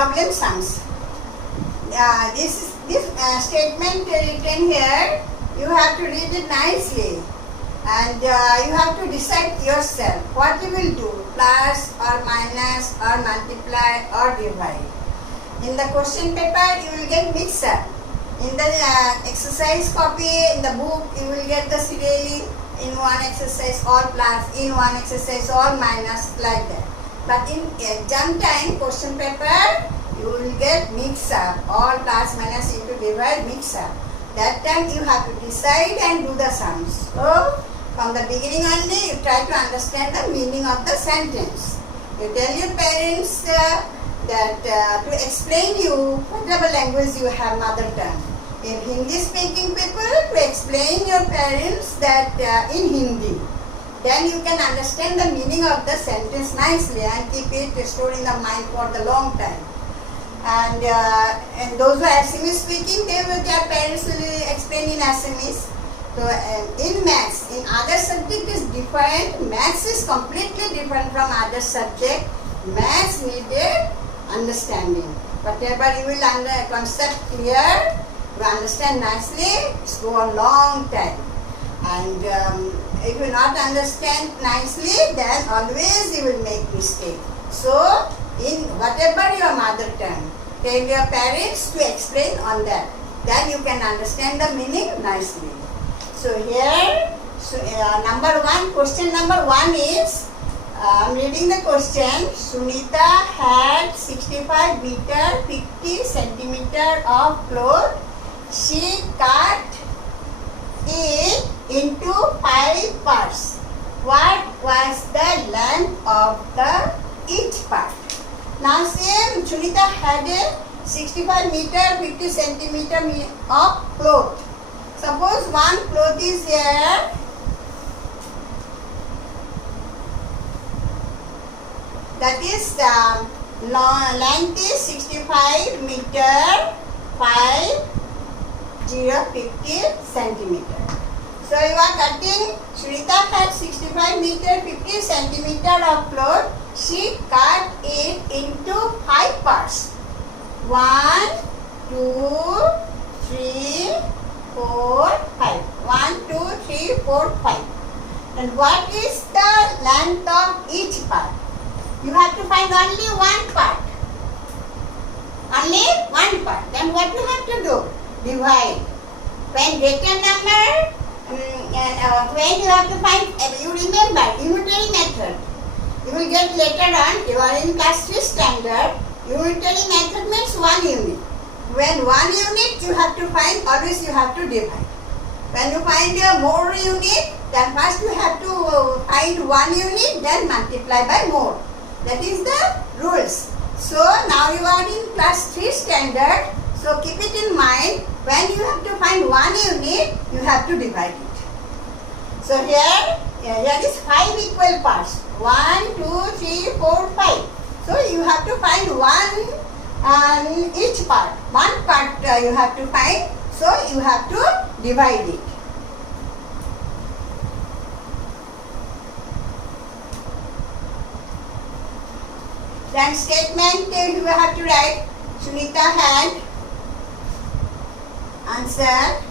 problem sums. This statement written here, you have to read it nicely, and you have to decide yourself what you will do, plus or minus or multiply or divide. In the question paper you will get mixed up. In the exercise copy in the book you will get the serially, in one exercise all plus, in one exercise all minus, like that. But in exam time question paper you will get mix up, all plus minus into divide, mix up. That time you have to decide and do the sums. So from the beginning only you try to understand the meaning of the sentence. You tell your parents that to explain you whatever language you have, mother tongue. In Hindi speaking people, to explain your parents that in Hindi. Then you can understand the meaning of the sentence nicely and keep it stored in the mind for the long time. And those who are Assamese speaking, their parents will explain in Assamese. So in maths, in other subject is different. Maths is completely different from other subject. Maths needed understanding. Whatever you will concept clear, to understand nicely, it's go a long time. And if you not understand nicely, then always you will make mistake. So in whatever your mother tongue, tell your parents to explain on that. Then you can understand the meaning nicely. So here, question number one is, I'm reading the question. Sunita had 65 meter 50 centimeter of cloth. She cut it into 5 parts. What was the length of each part? Now same, Sunita had a 65 meter 50 centimeter of cloth. Suppose one cloth is here. That is length is 65 meter 50 centimeter. So you are cutting, Sunita had 65 meter 50 centimeter of cloth. She cut it into 5 parts. 1, 2, 3, 4, 5. 1, 2, 3, 4, 5. And what is the length of each part? You have to find only one part. Only one part. Then what you have to do? Divide. When greater number, when you have to find, you remember, unitary method. You will get later on, you are in class 3 standard, unitary method means 1 unit. When 1 unit you have to find, always you have to divide. When you find more unit, then first you have to find 1 unit, then multiply by more. That is the rules. So now you are in class 3 standard. So keep it in mind, when you have to find 1 unit, you have to divide it. So here is 5 equal parts. 1, 2, 3, 4, 5. So you have to find one each part. One part you have to find. So you have to divide it. Then statement you have to write. Sunita had, answer,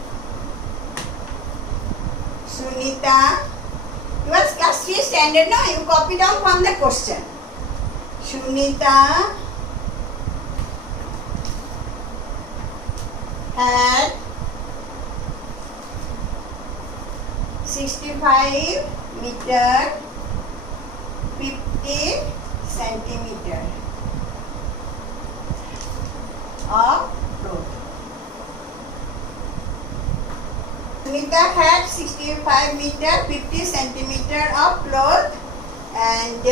Sunita, you are class 3 standard now, you copy down from the question. Sunita had 65 meter 50 centimeter of cloth. Sunita had 65 meter 50 centimeter of cloth, and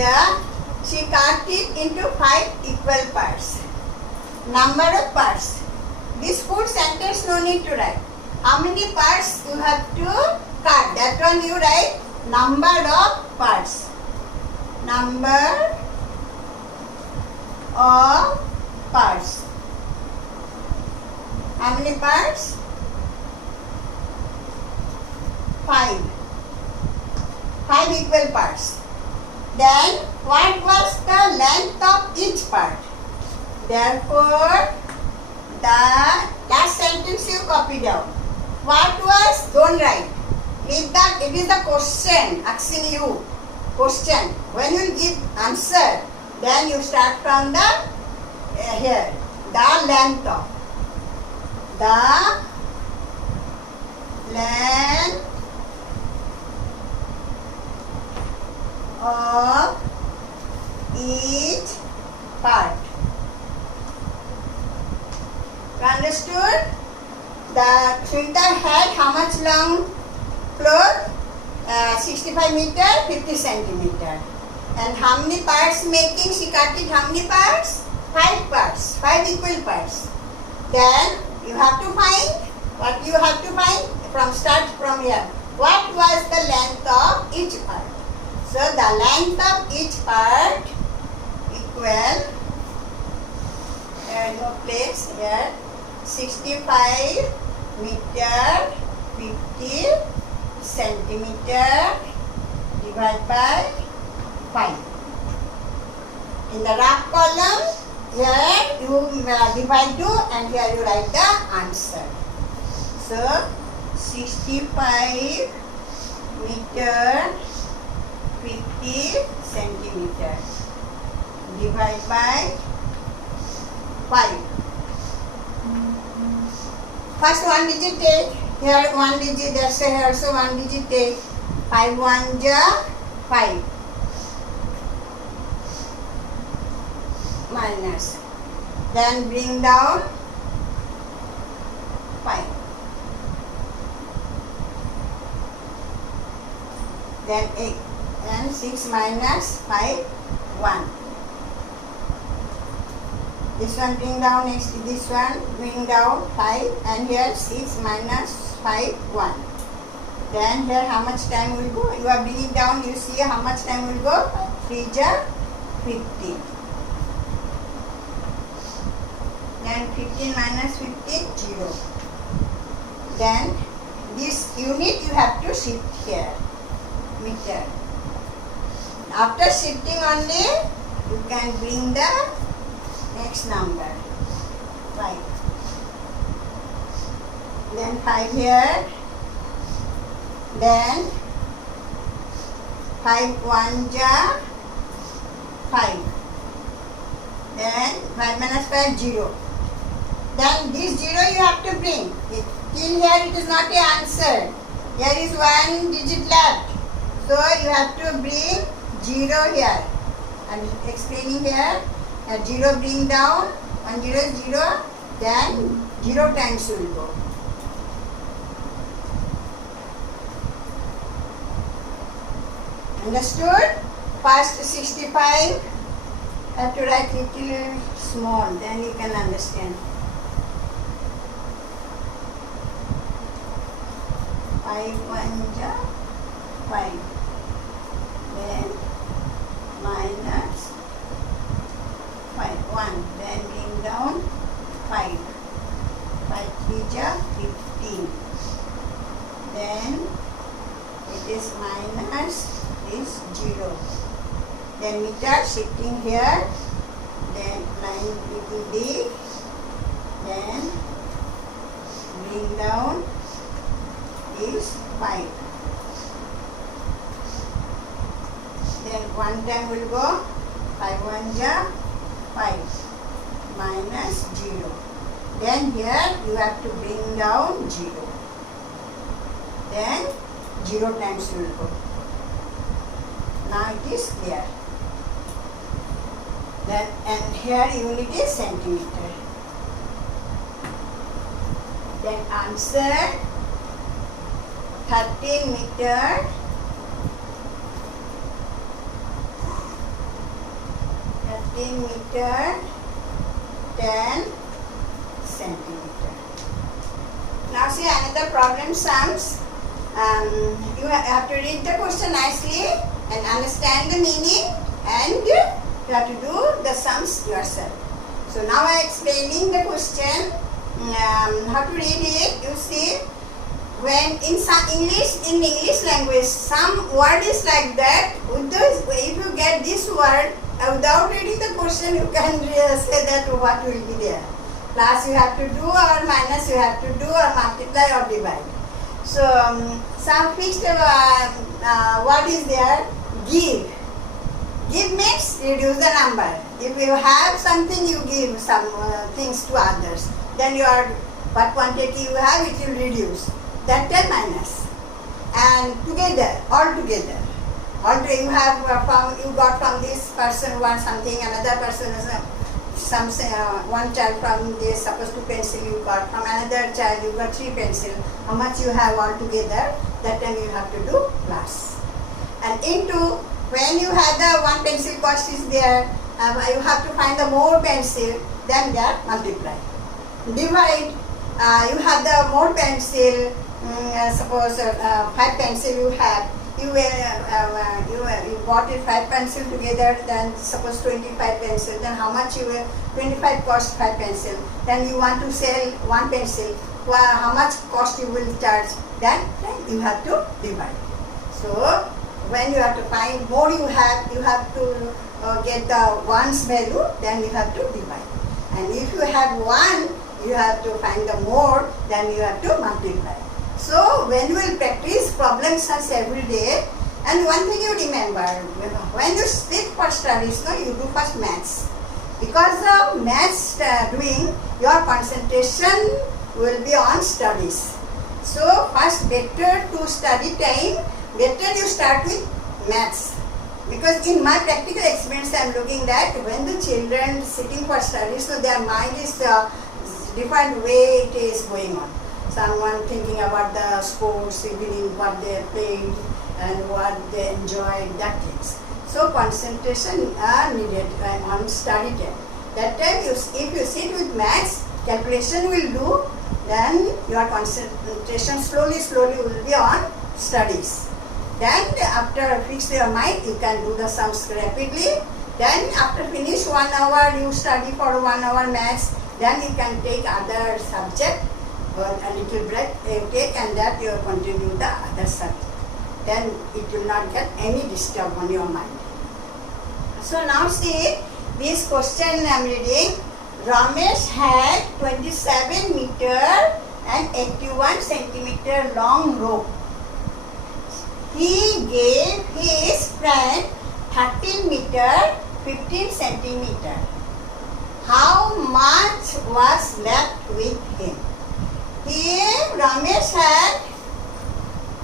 she cut it into 5 equal parts. Number of parts. This full sentence no need to write. How many parts you have to cut? That one you write number of parts. Number of parts. How many parts? 5. 5 equal parts. Then what was the length of each part? Therefore, the last sentence you copy down. What was? Don't write. Leave that. It is the question asking you. Question. When you give answer, then you start from the here. The length of. The length of each part. You understood? The filter had how much long floor? 65 meter, 50 centimeter. And how many parts making? She cut it how many parts? 5 parts, 5 equal parts. Then you have to find, what you have to find? Start from here. What was the length of each part? So the length of each part equal, no place here, 65 meter, 50 centimeter divided by 5. In the rough column, here you divide 2 and here you write the answer. So 65 meter, 50 centimeter divided by 5. First one digit take. Here one digit, that's here also one digit take. 5 1 ja 5. Minus. Then bring down 5. Then 8. And 6 minus 5, 1. This one bring down, next to this one bring down 5, and here 6 minus 5, 1. Then here how much time will go? You are bringing down, you see how much time will go? 3 ja 15. Then 15 minus 15, 0. Then this unit you have to shift here, meter. After shifting only, you can bring the next number, 5. Then 5 here. Then 5 1 ja 5. Then 5 minus 5, 0. Then this 0 you have to bring. Till here it is not an answer. Here is one digit left. So you have to bring 0 here. I am explaining here. 0 bring down. 1 0 is 0. Then 0 times will go. Understood? First 65. Have to write little small. Then you can understand. 5 1 ja 5. Then minus 5 1. Then bring down 5. 5 3 ja 15. Then it is minus is 0. Then meter shifting here. Then line little big. Then bring down is 5. Then one time will go 5 1 ja 5 minus 0. Then here you have to bring down 0. Then 0 times will go. Now it is clear. Then and here unit is centimeter. Then answer 13 meter 10 centimeter. Now see another problem sums. You have to read the question nicely and understand the meaning, and you have to do the sums yourself. So now I am explaining the question, how to read it. You see, when in English language, some word is like that. If you get this word, without reading the question, you can say that what will be there. Plus you have to do, or minus you have to do, or multiply or divide. So some fixed what is there? Give. Give means reduce the number. If you have something, you give some things to others. Then your what quantity you have, it will reduce. That time minus. And together, all together. You have you got from this person one something, another person is one child from this, suppose 2 pencil you got, from another child you got 3 pencil. How much you have all together? That time you have to do plus. And into when you have the 1 pencil cost is there, you have to find the more pencil, then that multiply. Divide, you have the more pencil, suppose 5 pencil you have, you bought it 5 pencil together, then suppose 25 pencil, then how much you will, 25 cost 5 pencil, then you want to sell 1 pencil, how much cost you will charge, then you have to divide. So when you have to find more you have to get the 1's value, then you have to divide. And if you have 1, you have to find the more, then you have to multiply. So when you will practice problem sums every day, and one thing you remember, when you sit for studies, no, you do first maths. Because of maths doing, your concentration will be on studies. So first better to study time, better you start with maths. Because in my practical experience I am looking that when the children sitting for studies, so their mind is different way it is going on. Someone thinking about the sports, evening, what they played and what they enjoyed, that things. So concentration are needed on study time. That time if you sit with maths, calculation will do, then your concentration slowly will be on studies. Then after fix your mind, you can do the sums rapidly. Then after finish 1 hour, you study for 1 hour maths. Then you can take other subject, a little break take, and that you continue the other subject. Then it will not get any disturb on your mind. So now see this question I am reading. Ramesh had 27 meter and 81 centimeter long rope. He gave his friend 13 meter, 15 centimeter. How much was left with him? Here Ramesh had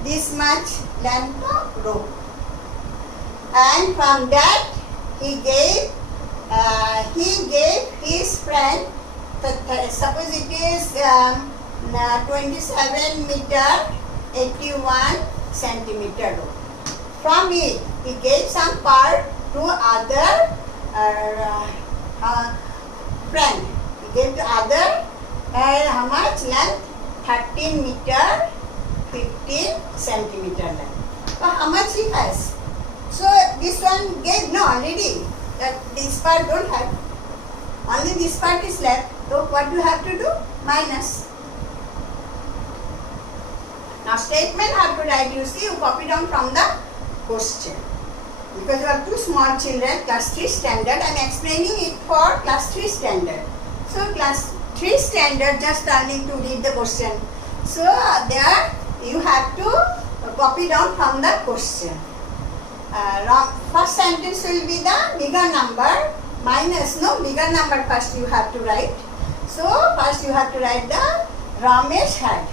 this much length of rope, and from that he gave his friend, suppose it is 27 meter 81 centimeter rope. From it he gave some part to other friend. He gave to other, and how much length? 13 meter 15 centimeter length. So how much he has? So this one gave, no, already that this part don't have, only this part is left. So what you have to do? Minus. Now statement have to write, you see, you copy down from the question. Because you have 2 small children, class 3 standard, I am explaining it for class 3 standard. So class 3 standard just turning to read the question. So there you have to copy down from the question. First sentence will be the bigger number, minus, no, bigger number first you have to write. So first you have to write the Ramesh had.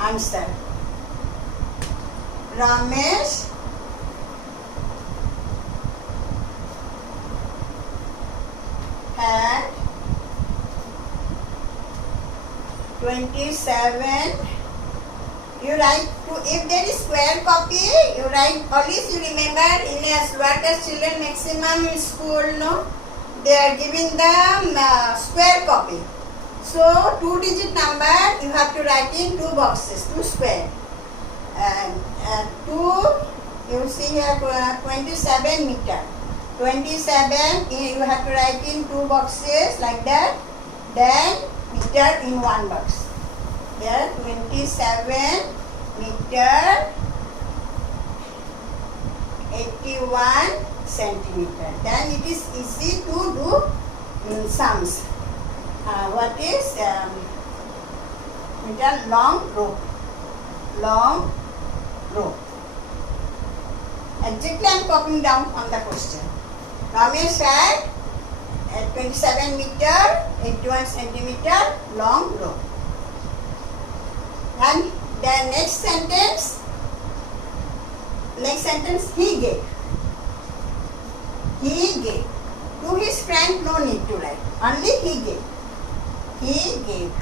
Answer. Ramesh had 27. You write to, if there is square copy, you write, always you remember in a Swartas children maximum in school, no, they are giving the square copy. So 2-digit number you have to write in 2 boxes, 2 square. 2, you see here 27 meter. 27 you have to write in 2 boxes like that. Then meter in 1 box. There 27 meter 81 centimeter. Then it is easy to do sums. What is meter? Long rope. Long rope. Exactly I am copying down on the question. Ramesh had 27 meter, 81 centimeter long rope. And the next sentence, he gave. He gave. To his friend, no need to write. Only he gave. He gave.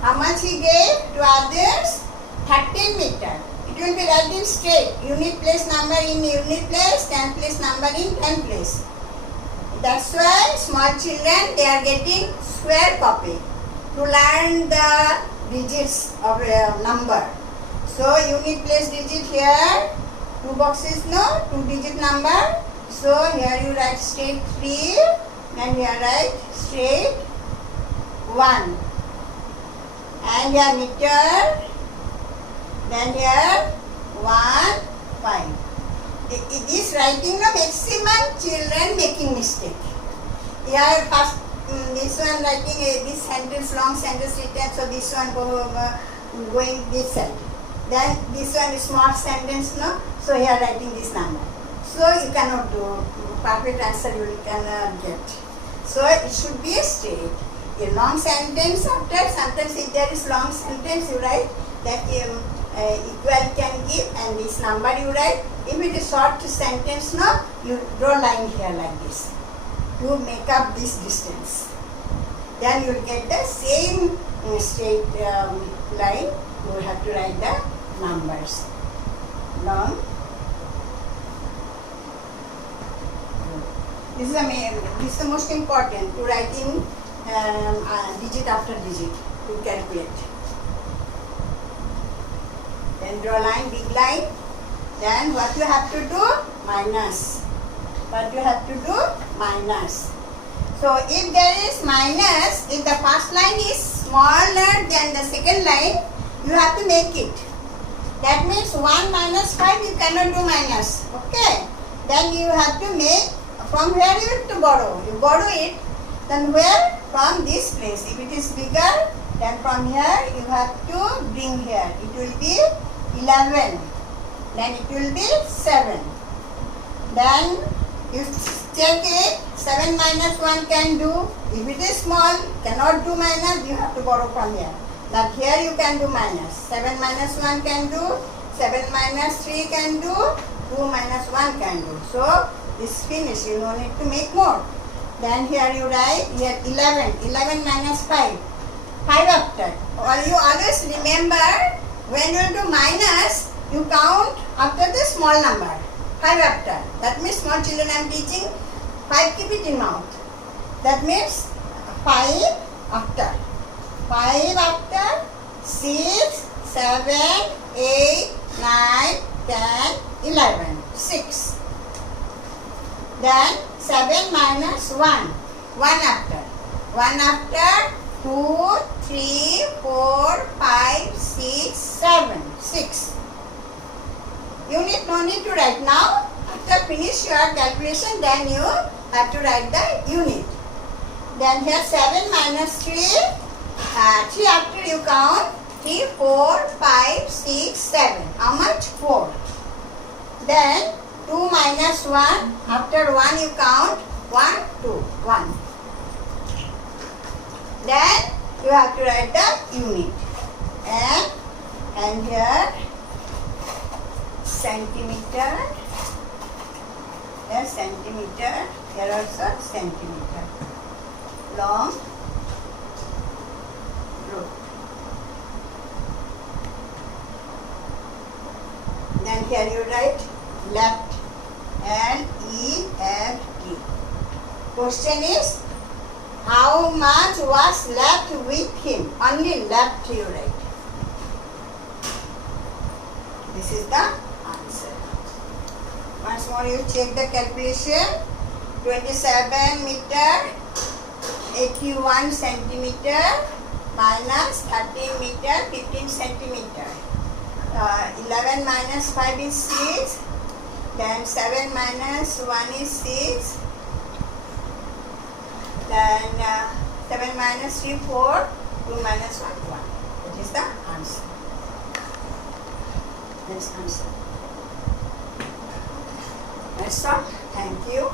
How much he gave to others? 13 meter. It will be written straight. Unit place number in unit place, 10 place number in 10 place. That's why small children, they are getting square copy to learn the digits of number. So unit place digit here, 2 boxes, no, 2 digit number. So here you write straight 3 and here write straight 1. And here meter, then here 1, 5. This writing the maximum children making mistake. Here first this one writing this sentence, long sentence written, so this one going this side. Then this one is small sentence, no? So here writing this number. So you cannot do perfect answer, you cannot get. So it should be straight. A long sentence after, sometimes if there is long sentence you write that equal can give and this number you write. If it is short sentence, no, you draw line here like this to make up this distance. Then you will get the same straight line. You have to write the numbers. Long. This is the most important, to write in digit after digit to calculate. Then draw line, big line. Then what you have to do? Minus. What you have to do? Minus. So if there is minus, if the first line is smaller than the second line, you have to make it. That means 1 minus 5 you cannot do minus. Okay. Then you have to make, from where you have to borrow. You borrow it, then where? From this place. If it is bigger, then from here you have to bring here. It will be 11. Then it will be 7. Then you check it. 7 minus 1 can do. If it is small, cannot do minus, you have to borrow from here. But here you can do minus. 7 minus 1 can do. 7 minus 3 can do. 2 minus 1 can do. So this finish. You don't need to make more. Then here you write here 11. 11 minus 5. 5 after. Or you always remember when you do minus, you count after the small number. 5 after. That means small children I am teaching. 5 keep it in mouth. That means 5 after. 5 after 6, 7, 8, 9, 10, 11. 6. Then 7 minus 1. 1 after. 1 after 2, 3, 4, 5, 6, 7. 6. You need no need to write now. After finish your calculation, then you have to write the unit. Then here 7 minus 3. 3 after you count. 3, 4, 5, 6, 7. How much? 4. Then 2 minus 1. After 1 you count. 1, 2, 1. Then you have to write the unit. And here centimeter. Here centimeter. Here also centimeter. Long rope. Then here you write left. L-E-F-T. Question is, how much was left with him? Only left you write. This is the answer. Once more you check the calculation. 27 meter, 81 centimeter minus 13 meter, 15 centimeter. 11 minus 5 is 6. Then 7 minus 1 is 6. Then 7 minus 3, 4. 2 minus 1, 1. That is the answer. That's answer. That's all. Thank you.